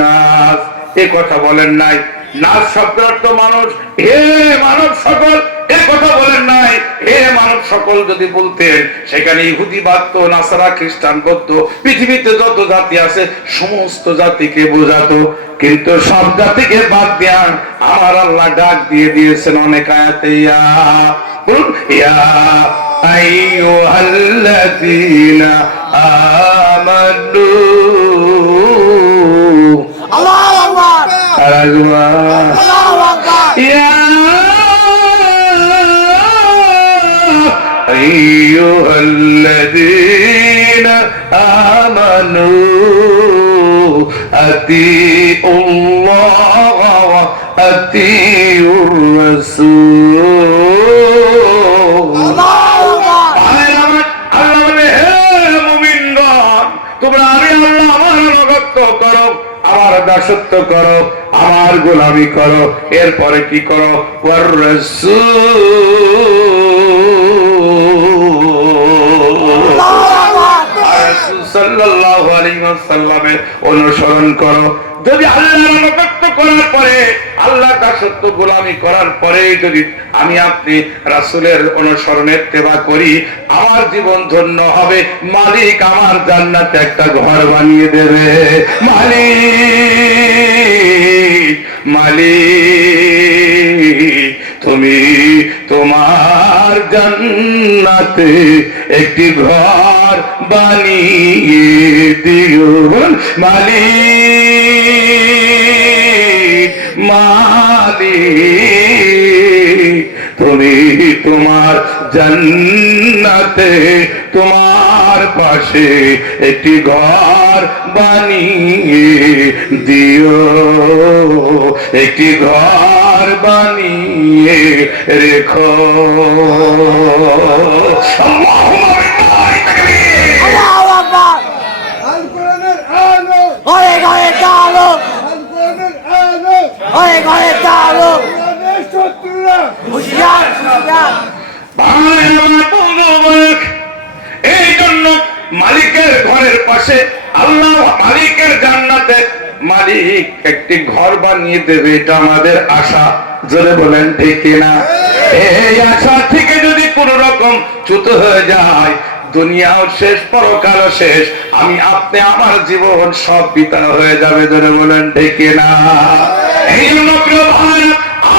নাস, এই কথা বলেন নাই। নাস শব্দের অর্থ মানুষ, হে মানব সকল, এ কথা বলেন নাই। হে মানব সকল যদি বলতেন, সেখানে ইহুদি বাদতো, নাসারা, খ্রিস্টান, বৌদ্ধ, পৃথিবীতে যত জাতি আছে সমস্ত জাতিকে বোঝাতো। কিন্তু সব জাতিকে বাদ দিয়া আমার আল্লাহ ডাক দিয়ে দিয়েছেন অনেক আয়াতে, ইয়া বলুন, ইয়া আইয়ুহাল্লাযীনা আমানু। আল্লাহু আকবার, আল্লাহু আকবার। ইয়া আইয়ুহাল্লাযীনা আমানু আতিউল্লাহ ওয়া আতিউর রাসূল। আল্লাহু আকবার। আল্লাহ বলে, হে মুমিনগণ, তোমরা আমি আল্লাহ আমার আনুগত্য করো, আমার দাসত্ব করো, আমার গোলামি করো। এরপরে কি করো? ওয়ার রাসূল সাল্লাল্লাহু আলাইহি ওয়াসাল্লামের অনুসরণ করো। যদি আল্লাহর আনুগত্য করার পরে, আল্লাহর দাসত্ব গোলামি করার পরে যদি আমি আপনি রাসূলের অনুসরণে ইত্তেবা করি, আমার জীবন ধন্য হবে। মালিক আমার জান্নাতে একটা ঘর বানিয়ে দেবে। মালিক, তুমি তোমার জান্নাতে একটি ঘর বানিয়ে দিও। মালিক, মালিক, তুমি তোমার জান্নাতে তোমার আমার পাশে একটি ঘর বানিয়ে দিও, একটি ঘর বানিয়ে রেখো। এই জন্য মালিকের ঘরের পাশে আল্লাহ মালিকের জান্নাতে মালিক একটি ঘর বানিয়ে দেবে, এটা আমাদের আশা। জোরে বলেন ঠিক কিনা? এই আশা থেকে যদি কোন রকম চ্যুত হয়ে যায়, দুনিয়াও শেষ, পরকালও শেষ, আমি আপনি আমার জীবন সব বিতানো হয়ে যাবে। জোরে বলেন ঠিক কিনা? এই জন্য প্রিয় ভাই,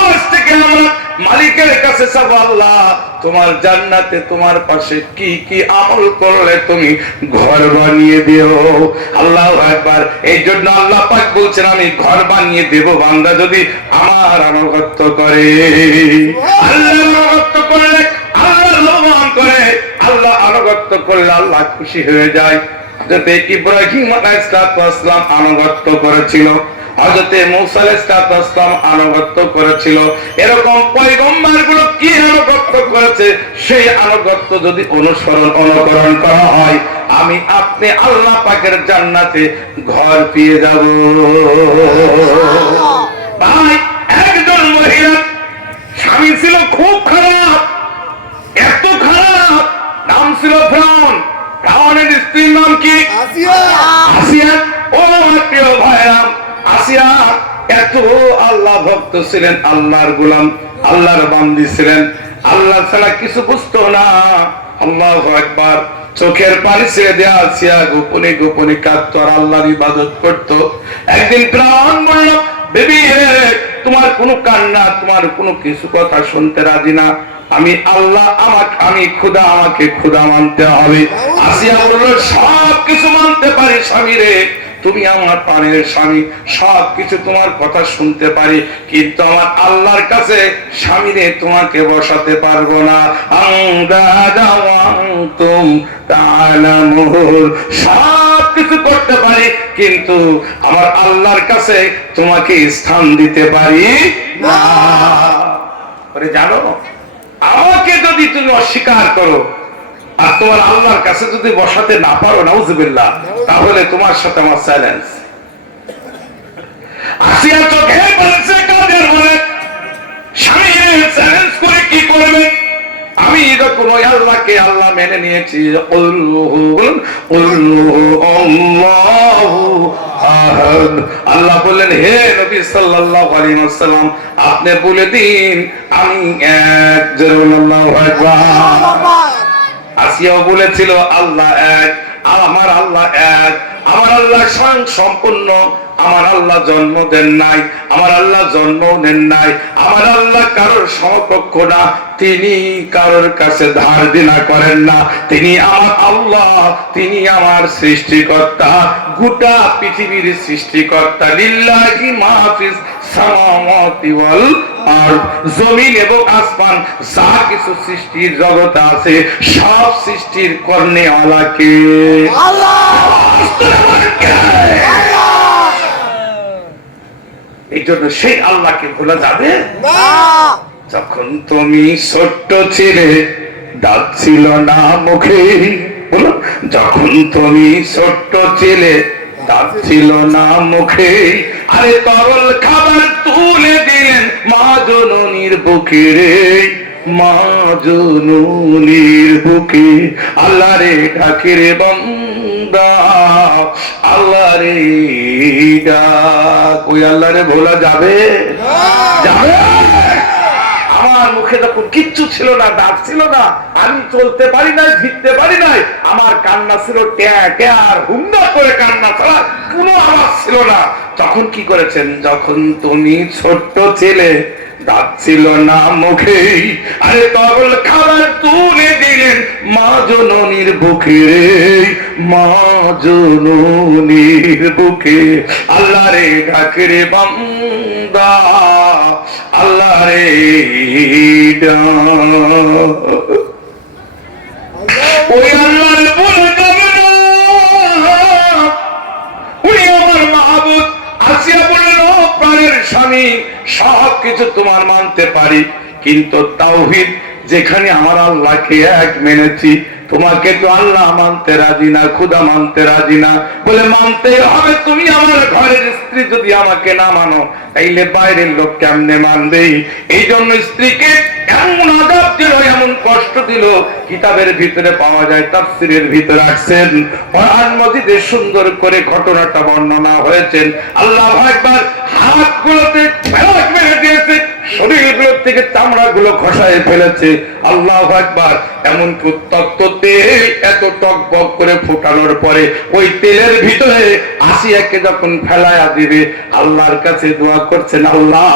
আজ থেকে আমরা মালিকের কাছে চাবো, আল্লাহ তোমার জান্নাতে তোমার পাশে কি কি আমল করলে তুমি ঘর বানিয়ে দিও। আল্লাহু আকবার। এই জন্য আল্লাহ পাক বলছেন, আমি ঘর বানিয়ে দেব বান্দা যদি আমার আনুগত্য করে। আল্লাহ আনুগত্য করলে আল্লাহ রহমান করে, আল্লাহ আনুগত্য করলে আল্লাহ খুশি হয়ে যায়। হযরত ইব্রাহিম আলাইহিস সালাম আনুগত্য করেছিল, হযরতে মূসা আলাইহিস সালাম আনুগত্য করেছিল। এরকম পয়গম্বরগুলো কি আনুগত্য করেছে, সেই আনুগত্য যদি অনুকরণ করা হয়, আমি আপনি আল্লাহ পাকের জান্নাতে ঘর পেয়ে যাব। ভাই, একজন মহিলা স্বামী ছিল খুব খারাপ, এত খারাপ, নাম ছিল ফিরআউন। ফিরআউনের স্ত্রীর নাম কি? আসিয়া। আসিয়া। ও প্রিয় ভাইরা, আসিয়া এত আল্লাহ ভক্ত ছিলেন, আল্লাহর গোলাম, আল্লাহর বান্দি ছিলেন, আল্লাহ ছাড়া কিছু বুঝতো না। আল্লাহু আকবার। চোখের পানি ছেড়ে দেয়া আসিয়া গোপনে গোপনে কাঁদতো আর আল্লাহর ইবাদত করতো। একদিন ফিরআউন বলল, বেবি তোমার কোনো কান্না, তোমার কোনো কিছু কথা শুনতে রাজি না, আমি আল্লাহ, আমি খোদা, আমাকে খোদা মানতে হবে। আসিয়া বলল, সব কিছু মানতে পারি স্বামী রে, তুমি আমার প্রাণের স্বামী, সব কিছু তোমার কথা শুনতে পারি, কিন্তু আমার আল্লাহর কাছে স্বামী রে তোমাকে বসাতে পারবো না। সব কিছু করতে পারি, কিন্তু আমার আল্লাহর কাছে তোমাকে স্থান দিতে পারি না। জানো, আমাকে যদি তুমি অস্বীকার করো আর তোমার আল্লাহর কাছে যদি বসাতে না পারো, নাউজুবিল্লাহ, তাহলে তোমার সাথে আমার চ্যালেঞ্জ। আসিয়া চোখে বলেছে, কাদের বলে স্বামী চ্যালেঞ্জ করে কি করবে? আমি যখন ওই আল্লাহকে আল্লাহ মেনে নিয়েছি, আল্লাহ বললেন, হে নবী সাল্লাল্লাহু আলাইহি ওয়াসাল্লাম, আপনি বলে দিন আমি এক। জোরে আল্লাহু আকবার। আসিয়াও বলেছিল, আল্লাহ এক, আমার আল্লাহ এক, আমার আল্লাহ স্বয়ং সম্পূর্ণ, আমার আল্লাহ জন্ম দেন নাই, আমার আল্লাহ জন্ম নেন নাই, আমার আল্লাহ কারোর সমকক্ষ না, তিনি কারোর কাছে ধার দেনা করেন না, তিনি আমার আল্লাহ, তিনি আমার সৃষ্টিকর্তা, গোটা পৃথিবীর সৃষ্টিকর্তা। লিল্লাহি মা ফিস সামাওয়াতি ওয়াল আরদ, জমিন এবং আসমান যা কিছু সৃষ্টির জগতে আছে, সব সৃষ্টির করনেওয়ালা কে? আল্লাহ। এই জন্য সেই আল্লাহকে ভোলা যাবে না। যখন তুমি ছোট্ট ছিলে, দাঁত ছিল না মুখে, বলো, যখন তুমি ছোট্ট ছিলে, দাঁত ছিল না মুখে, আরে তরল খাবার তুলে দিলেন মা জননীর বুকে রে, মা জননীর বুকে। আল্লাহ রে ডাকে রে বান্দা, আল্লাহ রে ডাক। ওই আল্লাহ রে ভোলা যাবে? যাবে? আমার মুখে তখন কিচ্ছু ছিল না, দাঁত ছিল না, আমি চলতে পারি নাই, ফিরতে পারি নাই, আমার কান্না ছিল ট্যা ট্যা আর হুঙ্গা করে কান্না ছাড়া কোনো আওয়াজ ছিল না। তখন কি করেছেন? যখন তুমি ছোট্ট ছেলে, দাঁত ছিল না মুখে, আরে তরল খাবার তুলে দিলেন মা জননীর বুকে রে, মা জননীর বুকে। আল্লাহ রে ডাকে রে বান্দা, আল্লাহ রে ডাক। ওই আল্লাহর বলে কিছু তোমার মানতে পারি, কিন্তু তাওহীদ যেখানে আমার আল্লাহকে এক মেনেছি, তোমাকে তো আল্লাহ মানতে রাজি না, খুদা মানতে রাজি না, বলে মানতে হবে। তুমি আমার ঘরের স্ত্রী যদি আমাকে না মানো, তাইলে বাইরের লোক কেমনে মানবে? এই জন্য স্ত্রীকে এমন আযাব দিল, এমন কষ্ট দিল, কিতাবের ভিতরে পাওয়া যায়, তাফসীরের ভিতরে আসছেন, কোরআন মাজিদে সুন্দর করে ঘটনাটা বর্ণনা হয়েছে। আল্লাহ একবার হাতগুলোতে ফেলাক মেরে দিয়েছে, শরীরগুলো থেকে চামড়াগুলো খসায় ফেলেছে। আল্লাহু আকবার। এমন উত্তপ্ত তেল এত টকবক করে ফোটানোর পরে ওই তেলের ভিতরে আসিয়াকে যখন ফেলায়া দিবে, আল্লাহর কাছে দোয়া করছেন, আল্লাহ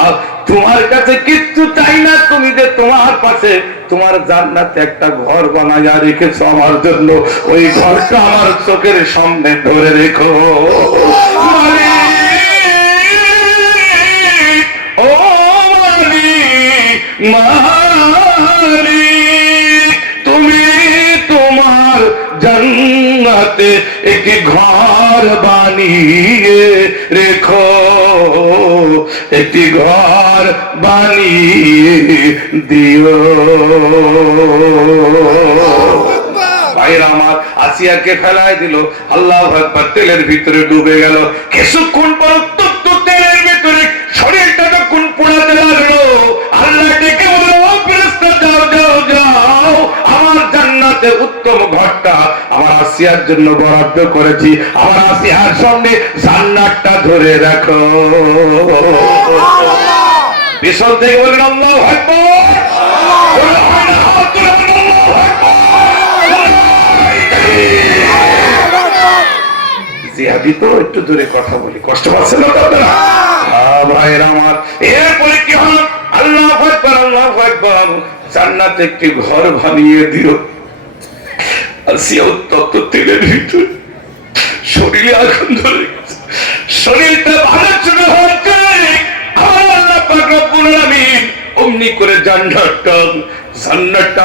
তোমার কাছে কিচ্ছু চাই না, তুমি যে তোমার পাশে তোমার জান্নাতে একটা ঘর বানায়া রেখেছো আমার জন্য, ওই ঘরটা আমার চোখের সামনে ধরে রেখো। ও মালিক, তুমি তোমার জান্নাতে একটি ঘর বানিয়ে রেখো, একটি ঘর বানিয়ে দিও। ভাইরা আমার, আসিয়াকে ফেলায় দিল, আল্লাহু আকবার, তেলের ভিতরে ডুবে গেল। কিছুক্ষণ পর উত্তপ্ত তেলের ভিতরে শরীরটা যখন পোড়াতে লাগলো, আল্লাহ ডেকে বলল, ও ফেরেশতা, যাও যাও যাও, আমার জান্নাতে উত্তম ঘরটা আমার আসিয়ার জন্য বরাদ্দ করেছি, আমার আসিয়ার সামনে জান্নাতটা ধরে রাখো। পিছন থেকে বলেন আল্লাহু আকবার। জিহাদি তো একটু দূরে কথা বলি, কষ্ট পাচ্ছেন না আপনারা? ভাইয়ের আমার, এরপরে কি হল? আল্লাহু আকবার, আল্লাহু আকবার, জান্নাতে একটি ঘর বানিয়ে দিও। আসিয়া উত্তপ্ত তেলের ভিতরে শরীরে আগুন ধরে গেছে, শরীরটা ভালো শুরু হচ্ছে। আল্লাহ পাক রব্বুল আলামিন অমনি করে জান্নাতটা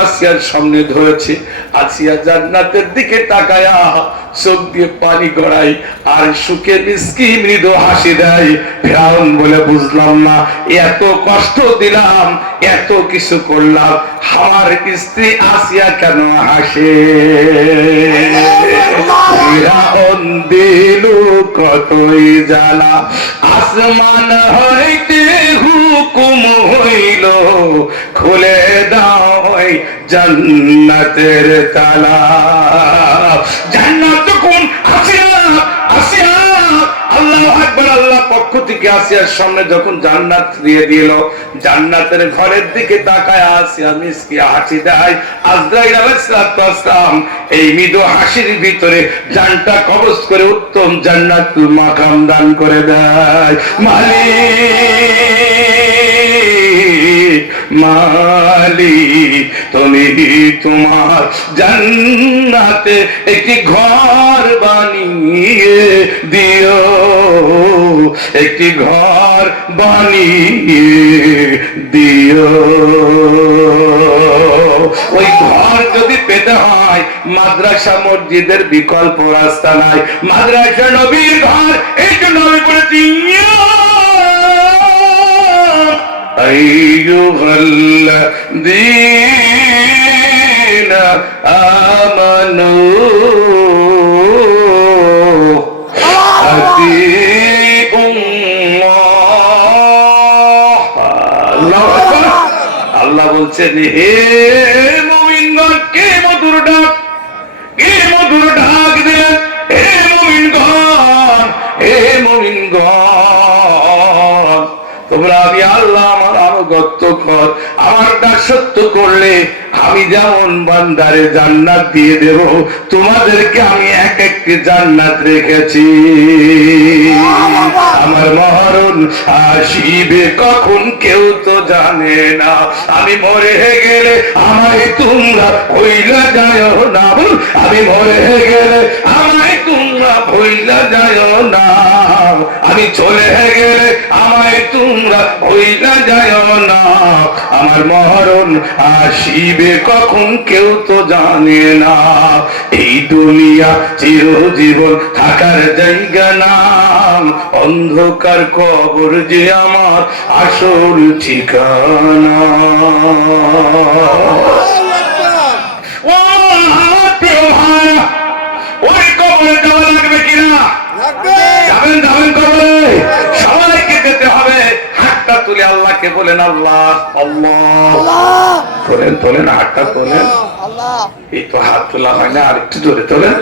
আসিয়ার সামনে ধরেছে। আসিয়া জান্নাতের দিকে তাকায়া চোখ দিয়ে পানি গড়াই আর সুখে মিষ্টি মৃদু হাসি দেয়। ফিরআউন বলে, বুঝলাম না, এত কষ্ট দিলাম, এত কিছু করলাম, আমার স্ত্রী আসিয়া কেন হাসে? ফিরআউন দিল কতই জ্বালা, আসমান হইতে হুকুম হইল, খুলে দাও জান্নাতের তালা। জান্নাত তখন আসিয়া আসিয়া আল্লাহু আকবার, আল্লাহ পক্ষ থেকে আসিয়ার সামনে যখন জান্নাত দিয়ে দিল, জান্নাতের ঘরের দিকে তাকায় আসিয়া মিষ্টি হাসি দেয়। আজরাইল আলাইহিস সালাম এই মৃদু হাসির ভিতরে জানটা কবজ করে উত্তম জান্নাতুল মাকাম দান করে দেয়। মালিক, মালিক, তুমি তোমার জান্নাতে একটি ঘর বানিয়ে দিও, একটি ঘর বানিয়ে দিও। ওই ঘর যদি পেতে হয়, মাদ্রাসা মসজিদের বিকল্প রাস্তা নাই, মাদ্রাসা নবীর ঘর। এই জন্য আমি বলেছি, আইয়ুহাল্লাযীনা আমানু আল্লাহ বলছেন, হে মুমিনগণ, কে মধুর ডাক, কে মধুর ডাক দিলেন, হে মুমিনগণ, হে মুমিনগণ, তোমরা আমি আল্লাহ আমার আনুগত্য কর, আমার দাসত্ব করলে আমি যেমন বান্দারে জান্নাত দিয়ে দেব, তোমাদেরকে আমি এক একটি জান্নাত রেখেছি। আমার মরণ আসিবে কখন কেউ তো জানে না, আমি মরে গেলে আমায় তোমরা কইলা যায় না, আমি মরে গেলে আমায় তোমরা ভুইলা যায় না, আমি চলে গেলে আমায় তোমরা ভুইলা যায় না, আমার মরণ আসিবে কখন কেউ তো জানে না, এই দুনিয়া চিরজীবন থাকার জায়গা না, অন্ধকার কবর যে আমার আসল ঠিকানা। ওই কবরে যাওয়া লাগবে কিনা? যাবেন যাবেন কবরে, সবাইকে যেতে হবে। হাতটা তুলে আল্লাহকে বলেন আল্লাহ আল্লাহ, তোলেন তোলেন হাতটা তোলেন। এই তো হাত তোলা হয় না, আর একটু জোরে তোলেন।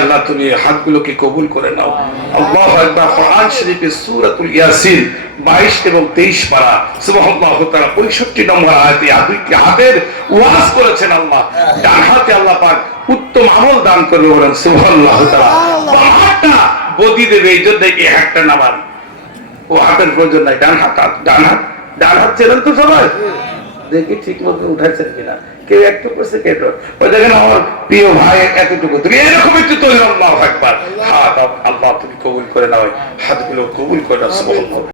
আল্লাহ তুমি হাতগুলোকে কবুল করে নাও। আল্লাহু আকবার। কোরআন শরীফের সূরাতুল ইয়াসিন 22 এবং 23 পারা সুবহানাল্লাহু তাআলা 65 নম্বর আয়াতে দুইটি হাতের ওয়াজ করেছেন আল্লাহ। ডান হাতে আল্লাহ পাক উত্তম আমল দান করবে বলেন সুবহানাল্লাহু তাআলা। বাম হাতটা বদি দেবে, এই জন্য এই হাতটা নামান, ও হাতের প্রয়োজন নাই। ডান হাত ডান হাত চেনেন তো সবাই? দেখি ঠিক মতো উঠাইছেন কিনা, কেউ একটু করছে কেউ ওই দেখেন আমার প্রিয় ভাই এতটুকু, তুমি এরকম একটু তোলেন। আল্লাহু আকবার। হাত আল্লাহ তুমি কবুল করে নাও, হাতগুলো কবুল করে নাও। সুবহানাল্লাহ।